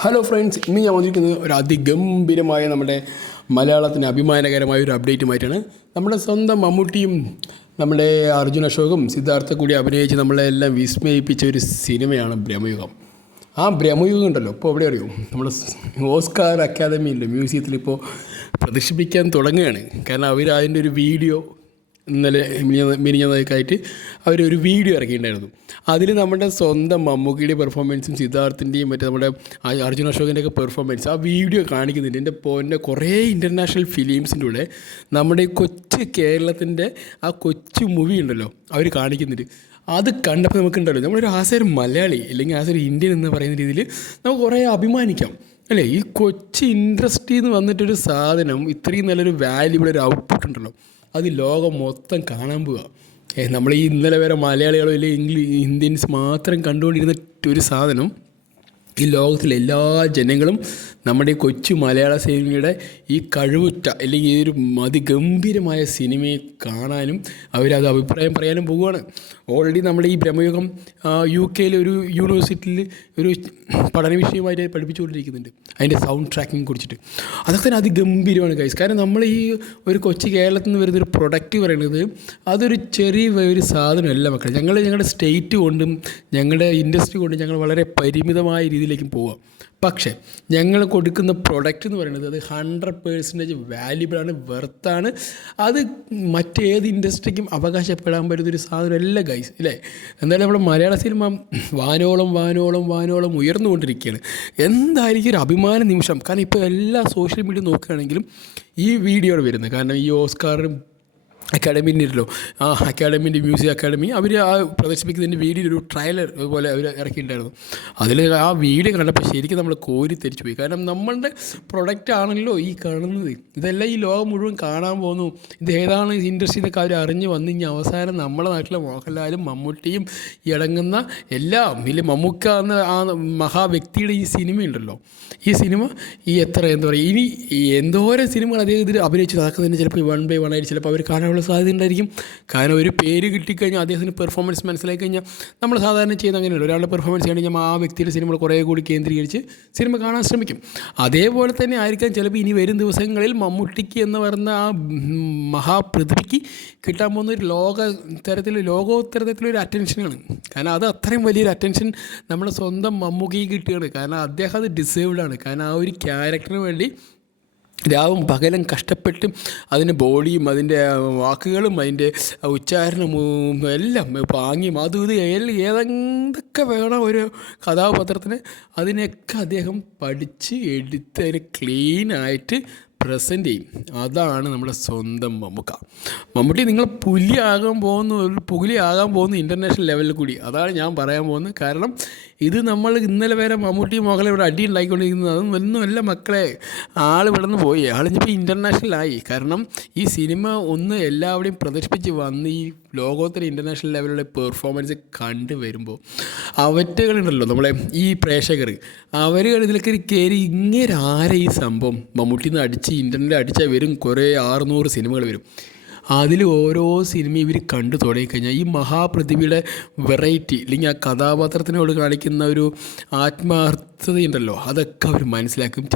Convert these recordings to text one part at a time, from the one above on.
Hello friends, ഇന്ന് ഞാൻ വന്നിരിക്കുന്നത് ഒരു അതിഗംഭീരമായ നമ്മുടെ മലയാളത്തിന് അഭിമാനകരമായ ഒരു അപ്ഡേറ്റുമായിട്ടാണ്. നമ്മുടെ സ്വന്തം മമ്മൂട്ടിയും നമ്മുടെ അർജുൻ അശോകും സിദ്ധാർത്ഥ കൂടി അഭിനയിച്ച് നമ്മളെല്ലാം വിസ്മയിപ്പിച്ച ഒരു സിനിമയാണ് ബ്രഹ്മയുഗം. ആ ബ്രഹ്മയുഗം ഉണ്ടല്ലോ, ഇപ്പോൾ എവിടെ അറിയോ, നമ്മുടെ ഓസ്കാർ അക്കാദമിയിലെ മ്യൂസിയത്തിൽ ഇപ്പോൾ പ്രദർശിപ്പിക്കാൻ തുടങ്ങുകയാണ്. കാരണം അവർ അതിൻ്റെ ഒരു വീഡിയോ ഇന്നലെ മിനിഞ്ഞതായിട്ട് അവരൊരു വീഡിയോ ഇറക്കിയിട്ടുണ്ടായിരുന്നു. അതിൽ നമ്മുടെ സ്വന്തം മമ്മൂക്കിയുടെ പെർഫോമൻസും സിദ്ധാർത്ഥിൻ്റെയും മറ്റേ നമ്മുടെ അർജുൻ അശോകിൻ്റെയൊക്കെ പെർഫോമൻസ് ആ വീഡിയോ കാണിക്കുന്നുണ്ട്. എൻ്റെ പോൻ്റെ കുറേ ഇൻ്റർനാഷണൽ ഫിലിംസിൻ്റെ കൂടെ നമ്മുടെ ഈ കൊച്ചു കേരളത്തിൻ്റെ ആ കൊച്ചു മൂവി ഉണ്ടല്ലോ അവർ കാണിക്കുന്നുണ്ട്. അത് കണ്ടപ്പോൾ നമുക്കുണ്ടല്ലോ, നമ്മളൊരു ആസൊരു മലയാളി അല്ലെങ്കിൽ ആസൊരു ഇന്ത്യൻ എന്ന് പറയുന്ന രീതിയിൽ നമുക്ക് കുറേ അഭിമാനിക്കാം അല്ലേ. ഈ കൊച്ചു ഇൻഡസ്ട്രിയിൽ നിന്ന് വന്നിട്ടൊരു സാധനം ഇത്രയും നല്ലൊരു വാല്യൂബിൾ ഒരു ഔട്ട്പുട്ട് ഉണ്ടല്ലോ, അത് ലോകം മൊത്തം കാണാൻ പോവുക. നമ്മൾ ഈ ഇന്നലെ വരെ മലയാളികളോ അല്ലെങ്കിൽ ഇന്ത്യൻസ് മാത്രം കണ്ടുകൊണ്ടിരുന്ന ഒരു സാധനം ഈ ലോകത്തിലെ എല്ലാ ജനങ്ങളും നമ്മുടെ ഈ കൊച്ചു മലയാള സിനിമയുടെ ഈ കഴിവുറ്റ അല്ലെങ്കിൽ ഈ ഒരു അതിഗംഭീരമായ സിനിമയെ കാണാനും അവരത് അഭിപ്രായം പറയാനും പോവുകയാണ്. ഓൾറെഡി നമ്മുടെ ഈ ബ്രഹ്മയുഗം UK ഒരു യൂണിവേഴ്സിറ്റിയിൽ ഒരു പഠന വിഷയമായിട്ട് പഠിപ്പിച്ചുകൊണ്ടിരിക്കുന്നുണ്ട്, അതിൻ്റെ സൗണ്ട് ട്രാക്കിങ് കുറിച്ചിട്ട്. അതൊക്കെ തന്നെ അതിഗംഭീരമാണ് ഗൈസ്. കാരണം നമ്മൾ ഈ ഒരു കൊച്ചു കേരളത്തിൽ നിന്ന് വരുന്നൊരു പ്രൊഡക്റ്റ് പറയുന്നത് അതൊരു ചെറിയ ഒരു സാധനമല്ല മക്കളെ. ഞങ്ങളുടെ സ്റ്റേറ്റ് കൊണ്ടും ഞങ്ങളുടെ ഇൻഡസ്ട്രി കൊണ്ടും ഞങ്ങൾ വളരെ പരിമിതമായ രീതിയിലേക്കും പോവാം. പക്ഷേ ഞങ്ങൾ കൊടുക്കുന്ന പ്രൊഡക്റ്റ് എന്ന് പറയുന്നത് അത് 100% വാല്യുബിളാണ്, വെർത്താണ്. അത് മറ്റേത് ഇൻഡസ്ട്രിക്കും അവകാശപ്പെടാൻ പറ്റുന്നൊരു സാധനമല്ല ഗൈസ്, ഇല്ലേ? എന്തായാലും നമ്മുടെ മലയാള സിനിമ വാനോളം ഉയർന്നുകൊണ്ടിരിക്കുകയാണ്. എന്തായിരിക്കും ഒരു അഭിമാന നിമിഷം. കാരണം ഇപ്പോൾ എല്ലാ സോഷ്യൽ മീഡിയ നോക്കുകയാണെങ്കിലും ഈ വീഡിയോ വരുന്നത്. കാരണം ഈ ഓസ്കാറും അക്കാഡമിൻ്റെ ഉണ്ടല്ലോ, ആ അക്കാഡമിൻ്റെ മ്യൂസിക് അക്കാഡമി അവർ ആ പ്രദർശിപ്പിക്കുന്നതിൻ്റെ വീഡിയോ ഒരു ട്രയലർ പോലെ അവർ ഇറക്കിയിട്ടുണ്ടായിരുന്നു. അതിൽ ആ വീഡിയോ കണ്ടപ്പോൾ ശരിക്കും നമ്മൾ കോരിത്തെരിച്ചു പോയി. കാരണം നമ്മളുടെ പ്രൊഡക്റ്റ് ആണല്ലോ ഈ കാണുന്നത്. ഇതെല്ലാം ഈ ലോകം മുഴുവൻ കാണാൻ പോകുന്നു. ഇത് ഏതാണ് ഇൻഡസ്ട്രി എന്നൊക്കെ അവർ അറിഞ്ഞ് വന്നു കഴിഞ്ഞാൽ അവസാനം നമ്മുടെ നാട്ടിലെ മോഹൻലാലും മമ്മൂട്ടിയും ഇടങ്ങുന്ന എല്ലാം വലിയ മമ്മൂക്ക എന്ന ആ മഹാവ്യക്തിയുടെ ഈ സിനിമയുണ്ടല്ലോ, ഈ സിനിമ എന്താ പറയുക, ഇനി എന്തോരം സിനിമകൾ അദ്ദേഹത്തിന് അഭിനയിച്ചു അതൊക്കെ തന്നെ ചിലപ്പോൾ 1 by 1 ആയിട്ട് ചിലപ്പോൾ അവർ കാണാനുള്ള സാധ്യത ഉണ്ടായിരിക്കും. കാരണം ഒരു പേര് കിട്ടിക്കഴിഞ്ഞാൽ അദ്ദേഹത്തിന് പെർഫോമൻസ് മനസ്സിലാക്കി കഴിഞ്ഞാൽ നമ്മൾ സാധാരണ ചെയ്യുന്ന അങ്ങനെയല്ല. ഒരാളുടെ പെർഫോമൻസ് കഴിഞ്ഞാൽ ആ വ്യക്തിയുടെ സിനിമകൾ കുറേ കൂടി കേന്ദ്രീകരിച്ച് സിനിമ കാണാൻ ശ്രമിക്കും. അതേപോലെ തന്നെ ആയിരിക്കാം ചിലപ്പോൾ ഇനി വരും ദിവസങ്ങളിൽ മമ്മൂട്ടിക്ക് എന്ന് പറയുന്ന ആ മഹാപ്രതിഭയ്ക്ക് കിട്ടാൻ പോകുന്ന ഒരു ലോകോത്തരത്തിലൊരു അറ്റൻഷനാണ്. കാരണം അത് അത്രയും വലിയൊരു അറ്റൻഷൻ നമ്മുടെ സ്വന്തം മമ്മൂക്കിക്ക് കിട്ടുകയാണ്. കാരണം അദ്ദേഹം അത് ഡിസേർവ്ഡാണ്. കാരണം ആ ഒരു ക്യാരക്ടറിന് വേണ്ടി രാവും പകലും കഷ്ടപ്പെട്ടും അതിൻ്റെ ബോഡിയും അതിൻ്റെ വാക്കുകളും അതിൻ്റെ ഉച്ചാരണവും എല്ലാം പാങ്ങിയും അതും ഇത് ഏതൊക്കെ വേണം ഒരു കഥാപാത്രത്തിന്, അതിനൊക്കെ അദ്ദേഹം പഠിച്ച് എടുത്ത് അതിന് ക്ലീനായിട്ട് പ്രസൻറ്റ് ചെയ്യും. അതാണ് നമ്മുടെ സ്വന്തം മമ്മൂട്ടി. നിങ്ങൾ പുലിയാകാൻ പോകുന്ന ഇൻ്റർനാഷണൽ ലെവലിൽ കൂടി. അതാണ് ഞാൻ പറയാൻ പോകുന്നത്. കാരണം ഇത് നമ്മൾ ഇന്നലെ വരെ മമ്മൂട്ടി മോഹൻലാൽ ഇവിടെ അടി ഉണ്ടായിക്കൊണ്ടിരിക്കുന്നത് അതൊന്നുമല്ല മക്കളെ. ഇവിടെ നിന്ന് പോയി ആളിഞ്ഞിപ്പോൾ ഇൻ്റർനാഷണലായി. കാരണം ഈ സിനിമ ഒന്ന് എല്ലാവരുടെയും പ്രദർശിപ്പിച്ച് വന്ന് ഈ ലോകോത്തര ഇൻ്റർനാഷണൽ ലെവലിലുള്ള പെർഫോമൻസ് കണ്ടു വരുമ്പോൾ അവറ്റുകളുണ്ടല്ലോ നമ്മളെ ഈ പ്രേക്ഷകർ, അവർ ഇതിലൊക്കെ കയറി ഇങ്ങനെ ആരെ ഈ സംഭവം മമ്മൂട്ടിന്ന് ഇൻ്റർനെറ്റിൽ അടിച്ചാൽ വരും കുറേ 600 സിനിമകൾ വരും. അതിൽ ഓരോ സിനിമ ഇവർ കണ്ടു തുടങ്ങിക്കഴിഞ്ഞാൽ ഈ മഹാപ്രതിഭയുടെ വെറൈറ്റി അല്ലെങ്കിൽ ആ കഥാപാത്രത്തിനോട് കാണിക്കുന്ന ഒരു ആത്മാർത്ഥതയുണ്ടല്ലോ അതൊക്കെ അവർ മനസ്സിലാക്കും.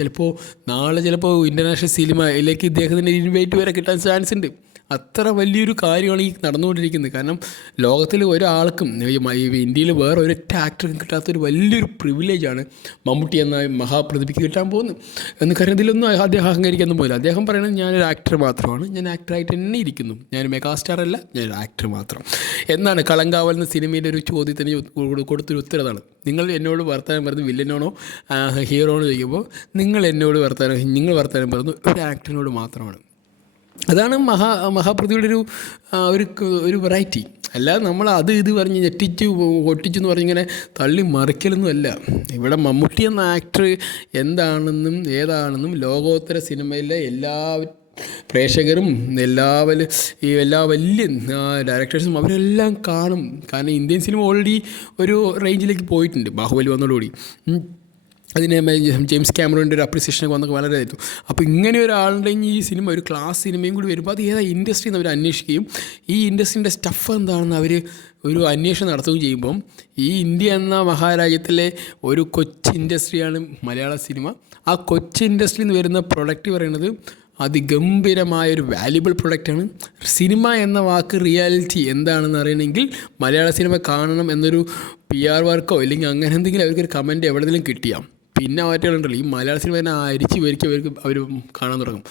നാളെ ചിലപ്പോൾ ഇൻ്റർനാഷണൽ സിനിമയിലേക്ക് ഇദ്ദേഹത്തിന് ഇൻവൈറ്റ് വരെ കിട്ടാൻ ചാൻസ് ഉണ്ട്. അത്ര വലിയൊരു കാര്യമാണ് ഈ നടന്നുകൊണ്ടിരിക്കുന്നത്. കാരണം ലോകത്തിൽ ഒരാൾക്കും ഇന്ത്യയിൽ വേറെ ഒരൊറ്റ ആക്ടർക്കും കിട്ടാത്തൊരു വലിയൊരു പ്രിവിലേജാണ് മമ്മൂട്ടി എന്ന മഹാപ്രതിഭയ്ക്ക് കിട്ടാൻ പോകുന്നത് എന്ന്. കാരണം ഇതിലൊന്നും അദ്ദേഹം അഹങ്കരിക്കാനൊന്നും പോയില്ല. അദ്ദേഹം പറയുന്നത് ഞാനൊരു ആക്ടർ മാത്രമാണ്, ഞാൻ ആക്ടറായിട്ട് തന്നെ ഇരിക്കുന്നു, ഞാൻ മെഗാസ്റ്റാർ അല്ല, ഞാനൊരു ആക്ടർ മാത്രം എന്നാണ് കളങ്കാവൽ എന്ന സിനിമയുടെ ഒരു ചോദ്യത്തിന് കൊടുത്തൊരു ഉത്തരവാണ്. നിങ്ങൾ എന്നോട് വർത്തമാനം പറയുന്നത് വില്ലനാണോ ഹീറോണോ ചോദിക്കുമ്പോൾ നിങ്ങൾ വർത്തമാനം പറയുന്നത് ഒരു ആക്ടറിനോട് മാത്രമാണ്. അതാണ് മഹാപ്രതിഭയുടെ ഒരു വെറൈറ്റി. അല്ലാതെ നമ്മൾ അത് ഇത് പറഞ്ഞ് ഒട്ടിച്ചെന്ന് പറഞ്ഞിങ്ങനെ തള്ളി മറിക്കലൊന്നും അല്ല. ഇവിടെ മമ്മൂട്ടി എന്ന ആക്ടർ എന്താണെന്നും ഏതാണെന്നും ലോകോത്തര സിനിമയിലെ എല്ലാ പ്രേക്ഷകരും എല്ലാ വലിയ ഡയറക്ടേഴ്സും അവരെല്ലാം കാണും. കാരണം ഇന്ത്യൻ സിനിമ ഓൾറെഡി ഒരു റേഞ്ചിലേക്ക് പോയിട്ടുണ്ട് ബാഹുബലി വന്നതോടുകൂടി. അതിന് ജെയിംസ് ക്യാമറോൻ്റെ ഒരു അപ്രിസിയേഷനൊക്കെ വന്നൊക്കെ വളരെ ആയിരുന്നു. അപ്പോൾ ഇങ്ങനെ ഒരാളുണ്ടെങ്കിൽ ഈ സിനിമ ഒരു ക്ലാസ് സിനിമയും കൂടി വരുമ്പോൾ അത് ഏതാ ഇൻഡസ്ട്രി എന്ന് അവർ അന്വേഷിക്കുകയും ഈ ഇൻഡസ്ട്രീൻ്റെ സ്റ്റഫ് എന്താണെന്ന് അവർ ഒരു അന്വേഷണം നടത്തുകയും ചെയ്യുമ്പം ഈ ഇന്ത്യ എന്ന മഹാരാജ്യത്തിലെ ഒരു കൊച്ചു ഇൻഡസ്ട്രിയാണ് മലയാള സിനിമ. ആ കൊച്ചു ഇൻഡസ്ട്രിയിൽ നിന്ന് വരുന്ന പ്രൊഡക്റ്റ് പറയുന്നത് അതിഗംഭീരമായൊരു വാല്യുബിൾ പ്രൊഡക്റ്റാണ്. സിനിമ എന്ന വാക്ക് റിയാലിറ്റി എന്താണെന്ന് അറിയണമെങ്കിൽ മലയാള സിനിമ കാണണം എന്നൊരു PR വർക്കോ അല്ലെങ്കിൽ അങ്ങനെ എന്തെങ്കിലും അവർക്കൊരു കമൻറ്റ് എവിടെയെങ്കിലും കിട്ടിയാൽ പിന്നെ അവറ്റുകളുണ്ടല്ലോ ഈ മലയാള സിനിമ തന്നെ അരിച്ച് വരിക്ക് അവർ കാണാൻ തുടങ്ങും.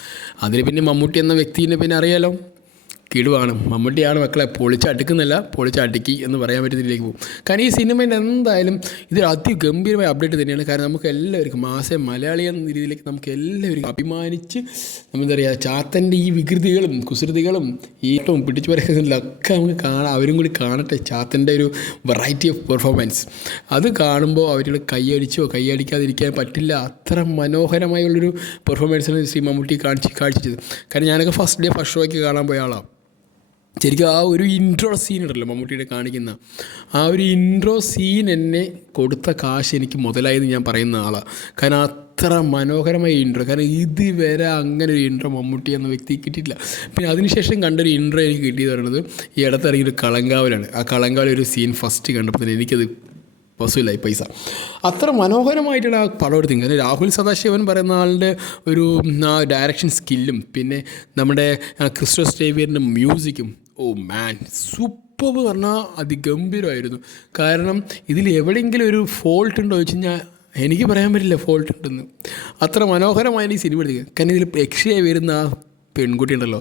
അതിൽ പിന്നെ മമ്മൂട്ടി എന്ന വ്യക്തിനെ പിന്നെ അറിയാലോ, കിടുവാണ്. മമ്മൂട്ടിയാണ് മക്കളെ പൊളിച്ചടുക്കുന്നില്ല, പൊളിച്ചടുക്കി എന്ന് പറയാൻ പറ്റുന്നതിലേക്ക് പോകും. കാരണം ഈ സിനിമേൻ്റെ എന്തായാലും ഇതൊരു അതിഗംഭീരമായ അപ്ഡേറ്റ് തന്നെയാണ്. കാരണം നമുക്ക് എല്ലാവർക്കും മലയാളി എന്ന രീതിയിലേക്ക് നമുക്ക് എല്ലാവർക്കും അഭിമാനിച്ച് എന്താ പറയുക, ചാത്തൻ്റെ ഈ വികൃതികളും കുസൃതികളും ഈ ഏറ്റവും പിടിച്ചു പറയുന്നതിലൊക്കെ നമുക്ക് കാണാം. അവരും കൂടി കാണട്ടെ ചാത്തൻ്റെ ഒരു വെറൈറ്റി ഓഫ് പെർഫോമൻസ്. അത് കാണുമ്പോൾ അവരുടെ കൈയടിക്കാതിരിക്കാൻ പറ്റില്ല. അത്ര മനോഹരമായുള്ളൊരു പെർഫോമൻസാണ് ശ്രീ മമ്മൂട്ടി കാഴ്ചിച്ചത്. കാരണം ഞാനൊക്കെ ഫസ്റ്റ് ഷോയ്ക്ക് കാണാൻ പോയ ആളാണ്. ശരിക്കും ആ ഒരു ഇൻട്രോ സീൻ ഉണ്ടല്ലോ മമ്മൂട്ടിയുടെ കാണിക്കുന്ന ആ ഒരു ഇൻട്രോ സീൻ എന്നെ കൊടുത്ത കാശ് എനിക്ക് മുതലായെന്ന് ഞാൻ പറയുന്ന ആളാണ്. കാരണം അത്ര മനോഹരമായ ഇൻട്രോ, കാരണം ഇതുവരെ അങ്ങനെ ഒരു ഇൻട്രോ മമ്മൂട്ടി എന്ന വ്യക്തി കിട്ടിയിട്ടില്ല. പിന്നെ അതിനുശേഷം കണ്ടൊരു ഇൻട്രോ എനിക്ക് കിട്ടിയെന്ന് പറയുന്നത് ഈ ഇടത്തിറങ്ങിയൊരു കളങ്കാവലാണ്. ആ കളങ്കാവിൽ ഒരു സീൻ ഫസ്റ്റ് കണ്ടപ്പോൾ തന്നെ എനിക്കത് വസൂലായി പൈസ. അത്ര മനോഹരമായിട്ടുള്ള ആ പടം എടുത്തിങ്. അത് രാഹുൽ സദാശിവൻ പറയുന്ന ആളുടെ ഒരു ആ ഡയറക്ഷൻ സ്കില്ലും പിന്നെ നമ്മുടെ ക്രിസ്റ്റോസ് ഡേവിയറിൻ്റെ മ്യൂസിക്കും മാൻ സൂപ്പർ പറഞ്ഞാൽ അതിഗംഭീരമായിരുന്നു. കാരണം ഇതിൽ എവിടെയെങ്കിലും ഒരു ഫോൾട്ട് ഉണ്ടോ എന്ന് വെച്ച് കഴിഞ്ഞാൽ എനിക്ക് പറയാൻ പറ്റില്ല ഫോൾട്ട് ഉണ്ടെന്ന്. അത്ര മനോഹരമായാണ് ഈ സിനിമ എടുക്കുക. കാരണം ഇതിൽ യക്ഷിയായി വരുന്ന ആ പെൺകുട്ടി ഉണ്ടല്ലോ,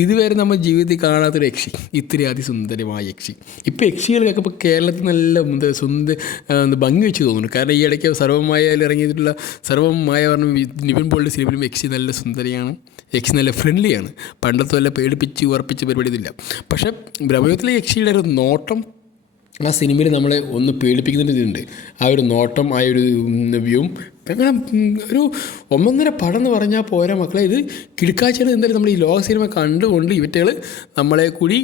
ഇതുവരെ നമ്മൾ ജീവിതത്തിൽ കാണാത്തൊരു യക്ഷി, ഇത്രയും അതിസുന്ദരമായ യക്ഷി. ഇപ്പോൾ യക്ഷികൾക്കൊക്കെ ഇപ്പോൾ കേരളത്തിൽ നല്ല ഭംഗി വെച്ച് തോന്നുന്നു. കാരണം ഈ ഇടയ്ക്ക് സർവ്വമായയിൽ ഇറങ്ങിയിട്ടുള്ള സർവ്വമായ പറഞ്ഞ നിവിൻ പോളിയുടെ സിനിമയിലും യക്ഷി നല്ല സുന്ദരിയാണ്, യക്ഷി നല്ല ഫ്രണ്ട്ലിയാണ്. പണ്ടത്തെ വല്ല പേടിപ്പിച്ച് ഉറപ്പിച്ച് പരിപാടി ഇതില്ല. പക്ഷേ ബ്രഹ്മയുഗത്തിലെ യക്ഷിയുടെ ഒരു നോട്ടം ആ സിനിമയിൽ നമ്മളെ ഒന്ന് പേടിപ്പിക്കുന്നതിനുണ്ട്. ആ ഒരു നോട്ടം, ആ ഒരു വ്യൂവും അങ്ങനെ ഒരു ഒന്നൊന്നര പടം എന്ന് പറഞ്ഞാൽ പോരാ മക്കളെ. ഇത് കിടക്കാഴ്ചകൾ എന്തായാലും നമ്മൾ ഈ ലോക സിനിമ കണ്ടുകൊണ്ട് ഇവറ്റകൾ നമ്മളെ കൂടി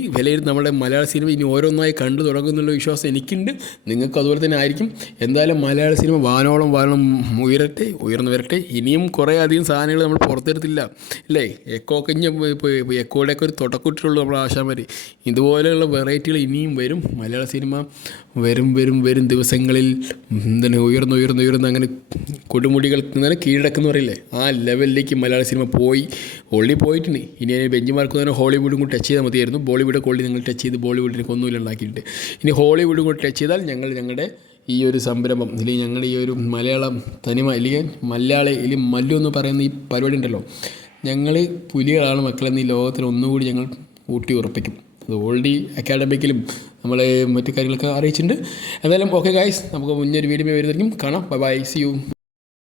നമ്മുടെ മലയാള സിനിമ ഇനി ഓരോന്നായി കണ്ടു തുടങ്ങുന്നുള്ള വിശ്വാസം എനിക്കുണ്ട്. നിങ്ങൾക്ക് അതുപോലെ തന്നെ ആയിരിക്കും. എന്തായാലും മലയാള സിനിമ വാനോളം ഉയർന്നു വരട്ടെ. ഇനിയും കുറേ അധികം സാധനങ്ങൾ നമ്മൾ പുറത്തെടുത്തില്ല അല്ലേ. എക്കോയുടെയൊക്കെ ഒരു തുടക്കൂട്ടുള്ളൂ നമ്മുടെ ആശാമാർ. ഇതുപോലെയുള്ള വെറൈറ്റികൾ ഇനിയും വരും. മലയാള സിനിമ വരും ദിവസങ്ങളിൽ എന്താണ് ഉയർന്ന് അങ്ങനെ കൊടുമുടികൾ ഇങ്ങനെ കീഴടക്കുന്ന പറയില്ലേ, ആ ലെവലിലേക്ക് മലയാള സിനിമ ഓൾറെഡി പോയിട്ടുണ്ട്. ഇനി അതിന് ബെഞ്ച് മാർക്ക് തന്നെ ഹോളിവുഡും കൂടി ടച്ച് ചെയ്താൽ മതിയായിരുന്നു. ബോളിവുഡൊക്കെ ഓൾറെഡി നിങ്ങൾ ടച്ച് ചെയ്ത് ബോളിവുഡിനെ ഒന്നുമില്ല ഉണ്ടാക്കിയിട്ട് ഇനി ഹോളിവുഡും കൂടി ടച്ച് ചെയ്താൽ ഞങ്ങളുടെ ഈ ഒരു സംരംഭം അല്ലെങ്കിൽ ഞങ്ങളുടെ ഈ ഒരു മലയാളം തനിമ അല്ലെങ്കിൽ മല്ലു എന്ന് പറയുന്ന ഈ പരിപാടി ഉണ്ടല്ലോ, ഞങ്ങൾ പുലികളാണ് മക്കളെന്ന് ഈ ലോകത്തിൽ ഒന്നുകൂടി ഞങ്ങൾ ഊട്ടി ഉറപ്പിക്കും. അത് ഓൾറെഡി അക്കാഡമിക്കിലും നമ്മളെ മറ്റു കാര്യങ്ങളൊക്കെ അറിയിച്ചിട്ടുണ്ട്. എന്തായാലും ഓക്കെ ഗായ്സ്, നമുക്ക് മുന്നൊരു വീഡിയോ വരുന്നതായിരിക്കും. കാണാം. Bye, see U.